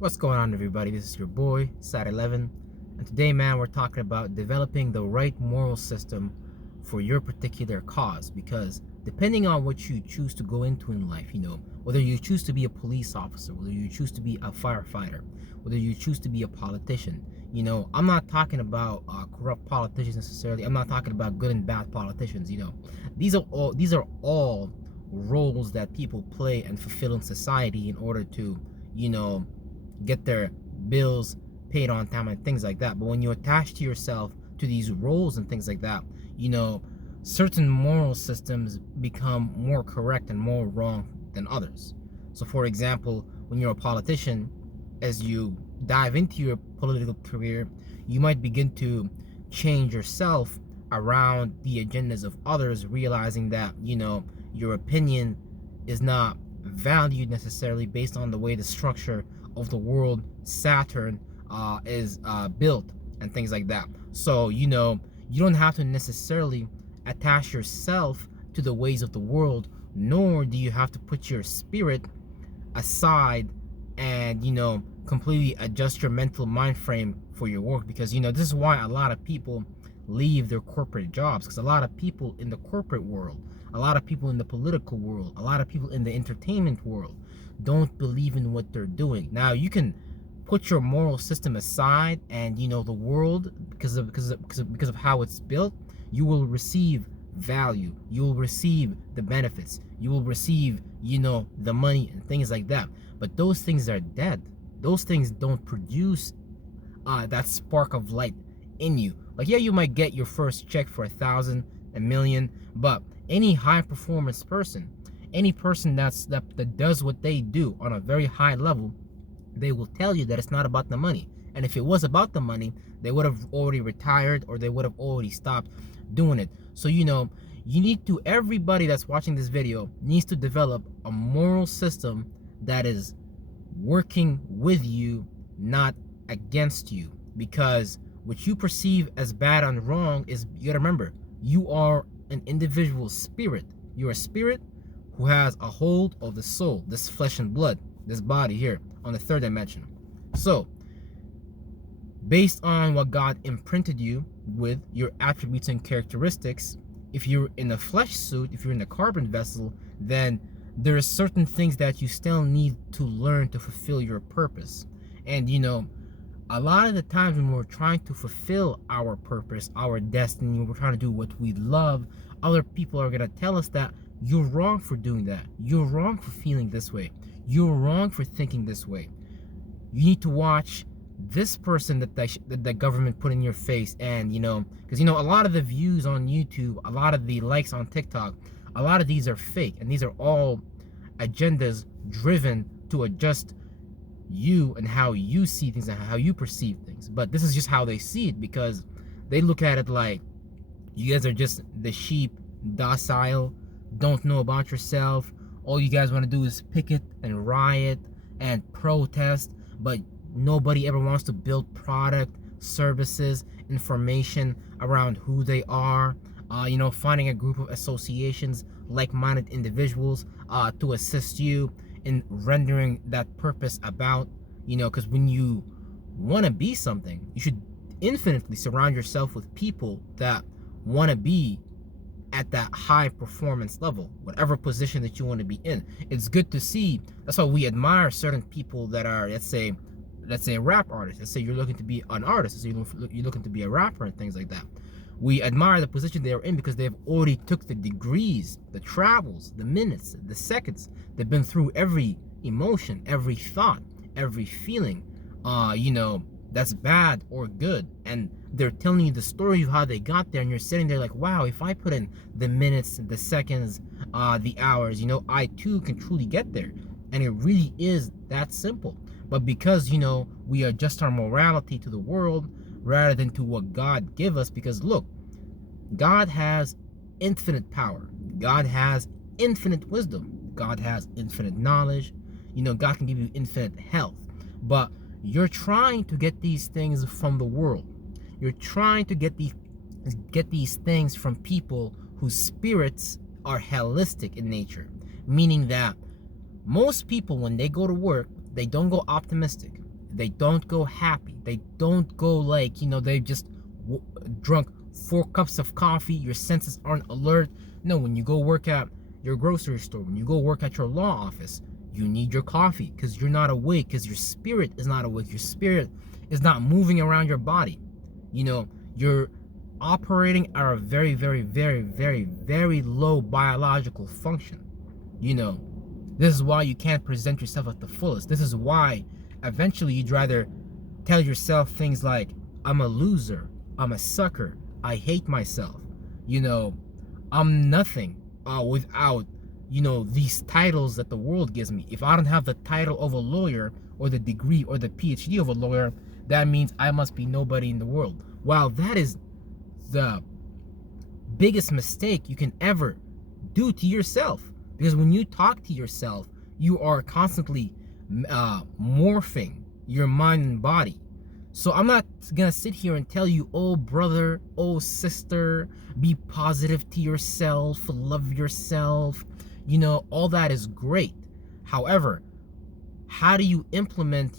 What's going on, everybody? This is your boy, Sat11, and today, man, we're talking about developing the right moral system for your particular cause. Because depending on what you choose to go into in life, whether you choose to be a police officer, whether you choose to be a firefighter, whether you choose to be a politician, I'm not talking about corrupt politicians necessarily. I'm not talking about good and bad politicians. These are all roles that people play and fulfill in society in order to, you know get their bills paid on time and things like that. But when you attach to yourself to these roles and things like that, certain moral systems become more correct and more wrong than others. So for example, when you're a politician, as you dive into your political career, you might begin to change yourself around the agendas of others, realizing that, your opinion is not valued necessarily based on the way the structure of the world, Saturn, is built and things like that. So, you don't have to necessarily attach yourself to the ways of the world, nor do you have to put your spirit aside and, completely adjust your mental mind frame for your work. Because, this is why a lot of people leave their corporate jobs, because a lot of people in the corporate world, a lot of people in the political world, a lot of people in the entertainment world don't believe in what they're doing. Now, you can put your moral system aside, and the world, because of how it's built, you will receive value, you will receive the benefits, you will receive the money and things like that. But those things are dead. Those things don't produce that spark of light in you. Like, yeah, you might get your first check for 1,000, a million, but any high performance person, any person that does what they do on a very high level, they will tell you that it's not about the money. And if it was about the money, they would have already retired, or they would have already stopped doing it. So everybody that's watching this video needs to develop a moral system that is working with you, not against you. Because what you perceive as bad and wrong is, you gotta remember, you are an individual spirit. You're a spirit who has a hold of the soul, this flesh and blood, this body here on the third dimension. So, based on what God imprinted you with, your attributes and characteristics, if you're in a flesh suit, if you're in a carbon vessel, then there are certain things that you still need to learn to fulfill your purpose. And a lot of the times when we're trying to fulfill our purpose, our destiny, we're trying to do what we love, other people are going to tell us that you're wrong for doing that. You're wrong for feeling this way. You're wrong for thinking this way. You need to watch this person that the government put in your face. And, because, a lot of the views on YouTube, a lot of the likes on TikTok, a lot of these are fake. And these are all agendas driven to adjust you and how you see things and how you perceive things. But this is just how they see it, because they look at it like you guys are just the sheep, docile, don't know about yourself. All you guys want to do is picket and riot and protest, but nobody ever wants to build product, services, information around who they are. Finding a group of associations, like-minded individuals to assist you in rendering that purpose about, because when you want to be something, you should infinitely surround yourself with people that want to be at that high performance level, whatever position that you want to be in. It's good to see. That's why we admire certain people that are, let's say a rap artist. Let's say you're looking to be an artist. Let's say you're looking to be a rapper and things like that. We admire the position they're in because they've already took the degrees, the travels, the minutes, the seconds. They've been through every emotion, every thought, every feeling, that's bad or good. And they're telling you the story of how they got there. And you're sitting there like, wow, if I put in the minutes, the seconds, the hours, I too can truly get there. And it really is that simple. But because, we adjust our morality to the world rather than to what God gave us, because look, God has infinite power. God has infinite wisdom. God has infinite knowledge. God can give you infinite health. But you're trying to get these things from the world. You're trying to get these things from people whose spirits are hellistic in nature, meaning that most people, when they go to work, they don't go optimistic. They don't go happy. They don't go like, they just drunk 4 cups of coffee. Your senses aren't alert. No, when you go work at your grocery store, when you go work at your law office, you need your coffee because you're not awake, because your spirit is not awake. Your spirit is not moving around your body. You're operating at a very, very, very, very, very low biological function. This is why you can't present yourself at the fullest. This is why eventually you'd rather tell yourself things like, I'm a loser, I'm a sucker, I hate myself, I'm nothing without, these titles that the world gives me. If I don't have the title of a lawyer or the degree or the PhD of a lawyer, that means I must be nobody in the world. Wow, that is the biggest mistake you can ever do to yourself. Because when you talk to yourself, you are constantly morphing your mind and body. So I'm not gonna sit here and tell you, oh brother, oh sister, be positive to yourself, love yourself. All that is great. However, how do you implement,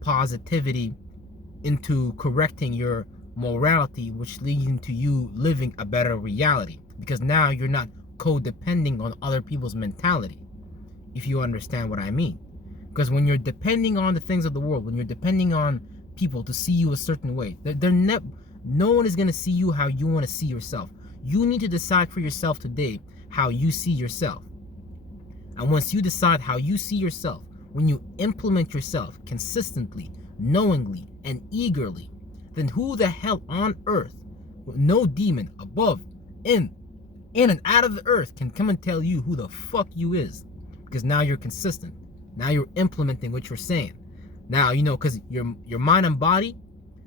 positivity into correcting your morality, which leads into you living a better reality? Because now you're not codepending on other people's mentality, if you understand what I mean. Because when you're depending on the things of the world, when you're depending on people to see you a certain way, no one is going to see you how you want to see yourself. You need to decide for yourself today how you see yourself. And once you decide how you see yourself, when you implement yourself consistently, knowingly, and eagerly, then who the hell on earth, no demon above, in and out of the earth can come and tell you who the fuck you is? Because now you're consistent. Now you're implementing what you're saying. Now, because your mind and body,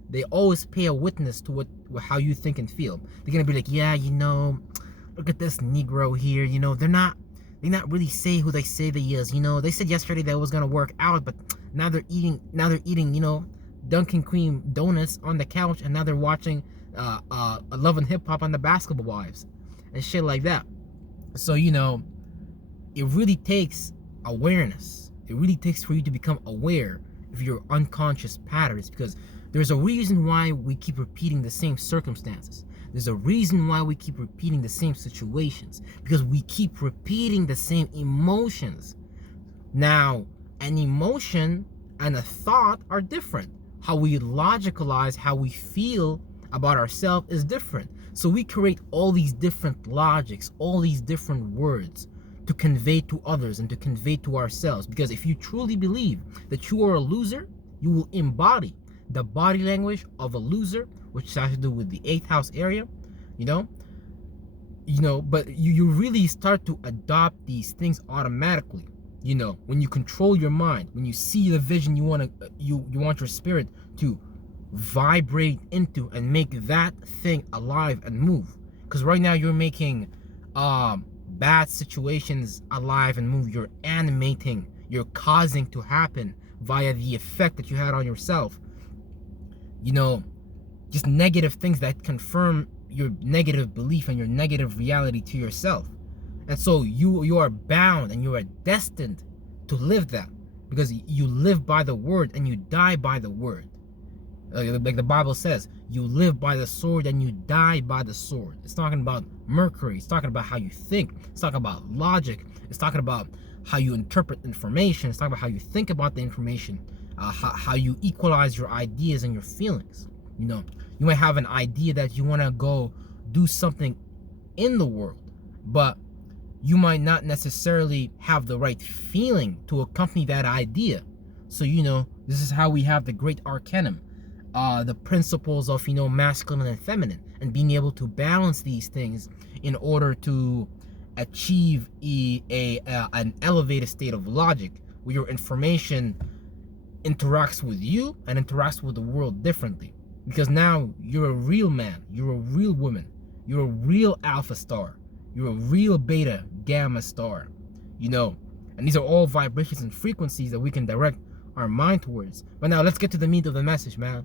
they always pay a witness to how you think and feel. They're gonna be like, yeah, look at this Negro here. They not really say who they say they is. They said yesterday that it was gonna work out, but now they're eating, Dunkin' Cream donuts on the couch, and now they're watching Love and Hip Hop on the Basketball Wives and shit like that. So it really takes awareness. It really takes for you to become aware of your unconscious patterns, because there's a reason why we keep repeating the same circumstances. There's a reason why we keep repeating the same situations, because we keep repeating the same emotions. Now, an emotion and a thought are different. How we logicalize, how we feel about ourselves is different. So we create all these different logics, all these different words to convey to others and to convey to ourselves. Because if you truly believe that you are a loser, you will embody the body language of a loser, which has to do with the 8th house area, but you really start to adopt these things automatically. When you control your mind, when you see the vision you want your spirit to vibrate into and make that thing alive and move. Because right now you're making bad situations alive and move. You're animating, you're causing to happen via the effect that you had on yourself. Just negative things that confirm your negative belief and your negative reality to yourself. And so you are bound and you are destined to live that, because you live by the word and you die by the word. Like the Bible says, you live by the sword and you die by the sword. It's talking about Mercury. It's talking about how you think. It's talking about logic. It's talking about how you interpret information. It's talking about how you think about the information, how you equalize your ideas and your feelings. You might have an idea that you want to go do something in the world, but you might not necessarily have the right feeling to accompany that idea. So this is how we have the great arcanum, the principles of masculine and feminine, and being able to balance these things in order to achieve an elevated state of logic, where your information interacts with you and interacts with the world differently. Because now you're a real man, you're a real woman, you're a real alpha star, you're a real beta gamma star, and these are all vibrations and frequencies that we can direct our mind towards. But now let's get to the meat of the message, man.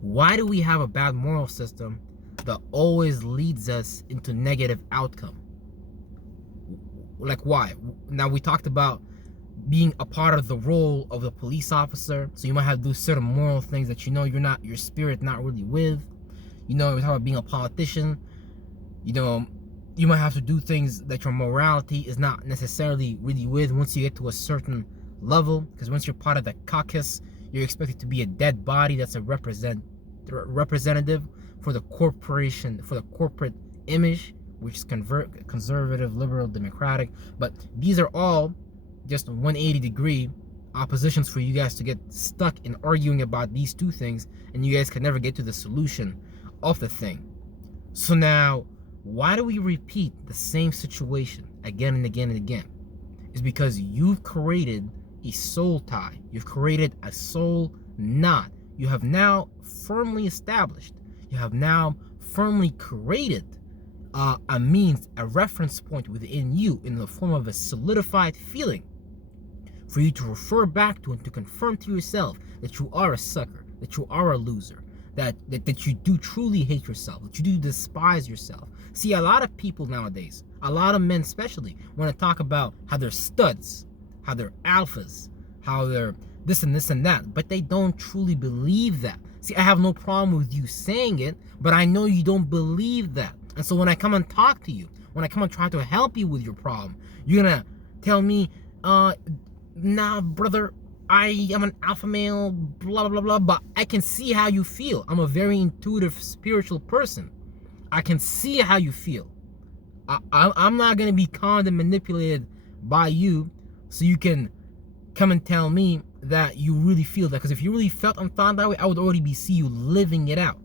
Why do we have a bad moral system that always leads us into negative outcome? Like, why? Now, we talked about being a part of the role of a police officer. So you might have to do certain moral things that your spirit not really with. We talk about being a politician. You might have to do things that your morality is not necessarily really with once you get to a certain level. Because once you're part of the caucus, you're expected to be a dead body that's a representative for the corporation, for the corporate image, which is conservative, liberal, democratic. But these are all just 180-degree oppositions for you guys to get stuck in arguing about these two things, and you guys can never get to the solution of the thing. So now, why do we repeat the same situation again and again and again? It's because you've created a soul tie. You've created a soul knot. You have now firmly established. You have now firmly created a means, a reference point within you in the form of a solidified feeling for you to refer back to and to confirm to yourself that you are a sucker, that you are a loser, that you do truly hate yourself, that you do despise yourself. See, a lot of people nowadays, a lot of men especially, want to talk about how they're studs, how they're alphas, how they're this and this and that, but they don't truly believe that. See, I have no problem with you saying it, but I know you don't believe that. And so when I come and talk to you, when I come and try to help you with your problem, you're gonna tell me, nah, brother, I am an alpha male, blah, blah, blah, but I can see how you feel. I'm a very intuitive, spiritual person. I can see how you feel. I'm not going to be conned and manipulated by you so you can come and tell me that you really feel that. Because if you really felt and thought that way, I would already see you living it out.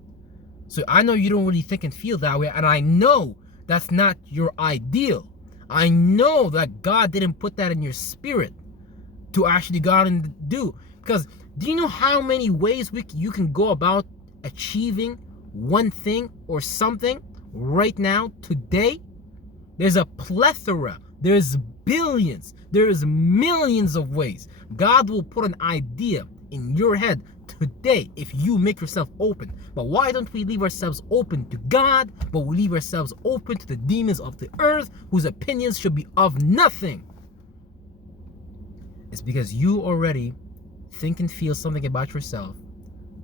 So I know you don't really think and feel that way, and I know that's not your ideal. I know that God didn't put that in your spirit to actually go out and do. Because do you know how many ways you can go about achieving one thing or something right now, today? There's a plethora, there's billions, there's millions of ways. God will put an idea in your head today if you make yourself open. But why don't we leave ourselves open to God, but we leave ourselves open to the demons of the earth whose opinions should be of nothing? It's because you already think and feel something about yourself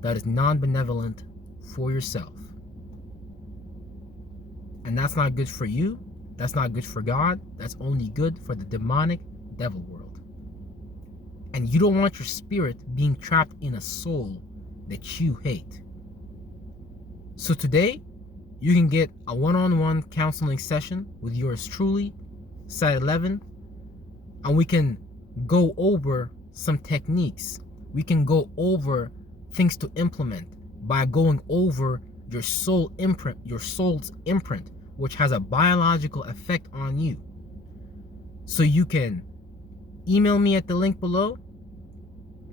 that is non-benevolent for yourself. And that's not good for you. That's not good for God. That's only good for the demonic devil world. And you don't want your spirit being trapped in a soul that you hate. So today, you can get a one-on-one counseling session with yours truly, Site 11, and we can go over some techniques. We can go over things to implement by going over your soul imprint, your soul's imprint, which has a biological effect on you. So you can email me at the link below,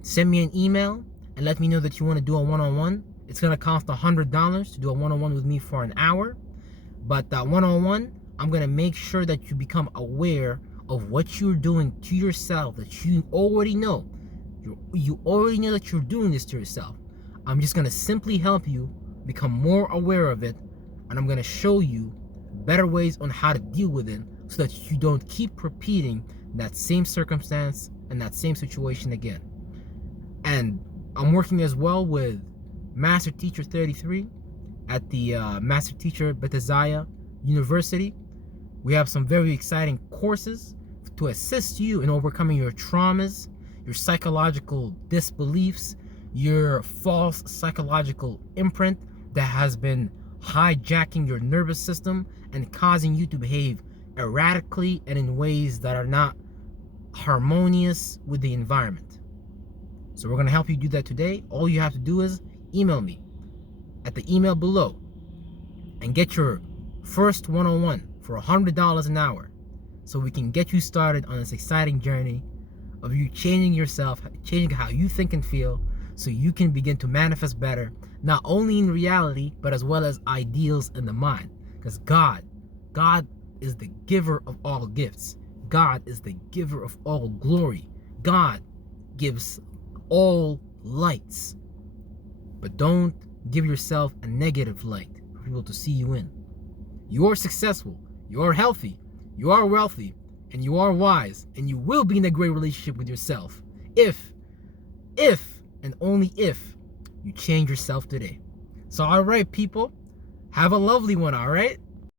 send me an email, and let me know that you want to do a one-on-one. It's going to cost $100 to do a one-on-one with me for an hour. But that one-on-one, I'm going to make sure that you become aware of what you're doing to yourself, that you already know. You already know that you're doing this to yourself. I'm just going to simply help you become more aware of it, and I'm going to show you better ways on how to deal with it so that you don't keep repeating that same circumstance and that same situation again. And I'm working as well with Master Teacher 33 at the Master Teacher Bethesda University. We have some very exciting courses to assist you in overcoming your traumas, your psychological disbeliefs, your false psychological imprint that has been hijacking your nervous system and causing you to behave erratically and in ways that are not harmonious with the environment. So we're going to help you do that today. All you have to do is email me at the email below and get your first one-on-one for $100 an hour, so we can get you started on this exciting journey of you changing yourself, changing how you think and feel, so you can begin to manifest better, not only in reality, but as well as ideals in the mind. Because God is the giver of all gifts. God is the giver of all glory. God gives all lights. But don't give yourself a negative light for people to see you in. You're successful. You're healthy. You are wealthy. and you are wise, and you will be in a great relationship with yourself if, and only if, you change yourself today. So, all right, people, have a lovely one, all right?